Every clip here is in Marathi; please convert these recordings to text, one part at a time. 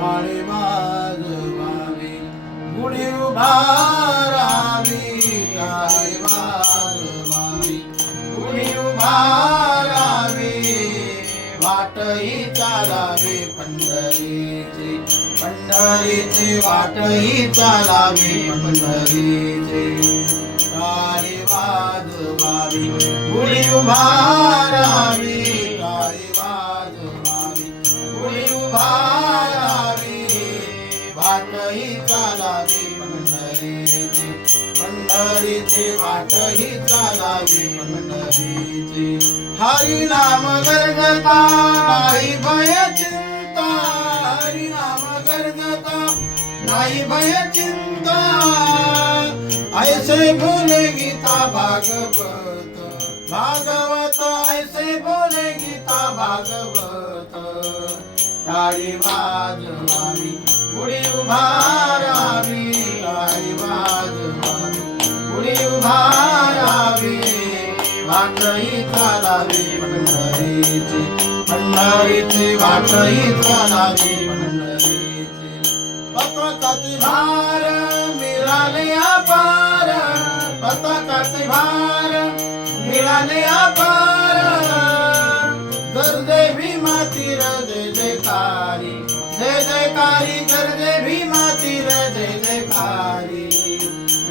टाळी वाजवावी, गुढी उभारावी, टाळी वाजवावी, गुढी उभारावी, वाटही चालावी पंढरीची, पंढरीची वाटही चालावी पंढरीची, टाळी वाजवावी, गुढी उभारावी, टाळी वाजवावी, गुढी उभारावी, वाटही चालावी पंढरीची, पंढरीची वाटही चालावी पंढरीची, हरी नाम गर्जता नाही भय चिंता, हरी नाम गर्जता नाही भय चिंता, ऐसे बोले गीता भागवत, भागवत ऐसे बोले गीता भागवत, टाळी वाजवावी, गुढी उभारावी, टाळी वाजवावी, गुढी उभारावी, वाटही चालावी पंढरीची, पंढरीची वाटही चालावी पंढरीची, पताकाची भार मिळाले अपार, पताकाची भार मिळाले अपार, गर्जे भीमातीर जय जयकारी, जय जयकारी गर्जे भीमातीर जय जयकारी,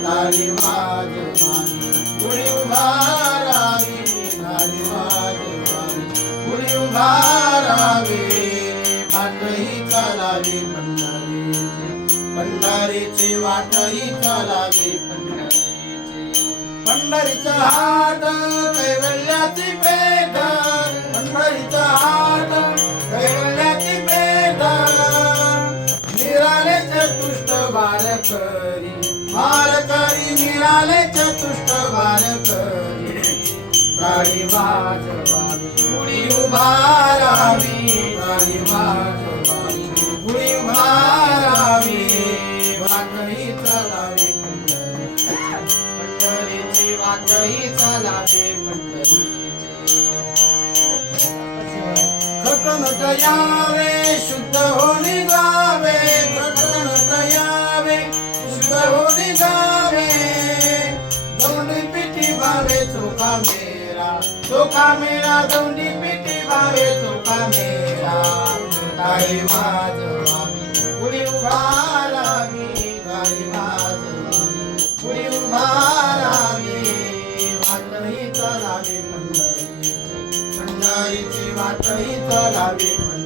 टाळी वाजवावी, गुढी उभारावी, टाळी वाजवावी, गुढी उभारावी, वाटही चालावी पंढरीची, पंढरीची वाटही चालावी पंढरीची, पंढरीचा हाट कैवल्याची पेठ, पंढरीचा हाट कैवल्याची पेठ, निराले चतुष्ट वारकरी, वारकरी निराले चतुष्ट वारकरी, टाळी वाजवावी, गुढी उभारावी, टाळी वाजवावी, गुढी उभारावी, वाटही चालावी पंढरीची, पंढरीची वाटही चालावी पंढरीची, खटणत यावे शुद्ध होणी गावे, खटणत यावे शुद्ध होणी गावे, दौंडी पिठी भावे चोखा मेरा, चोखा मेरा दौंडी पिठी भावे चोखा मेरा, टाळी वाजवावी, गुढी उभारावी, टाळी वाजवावी, गुढी उभारावी, वाटही चालावी पंढरीची, पंढरीची वाटही चालावी.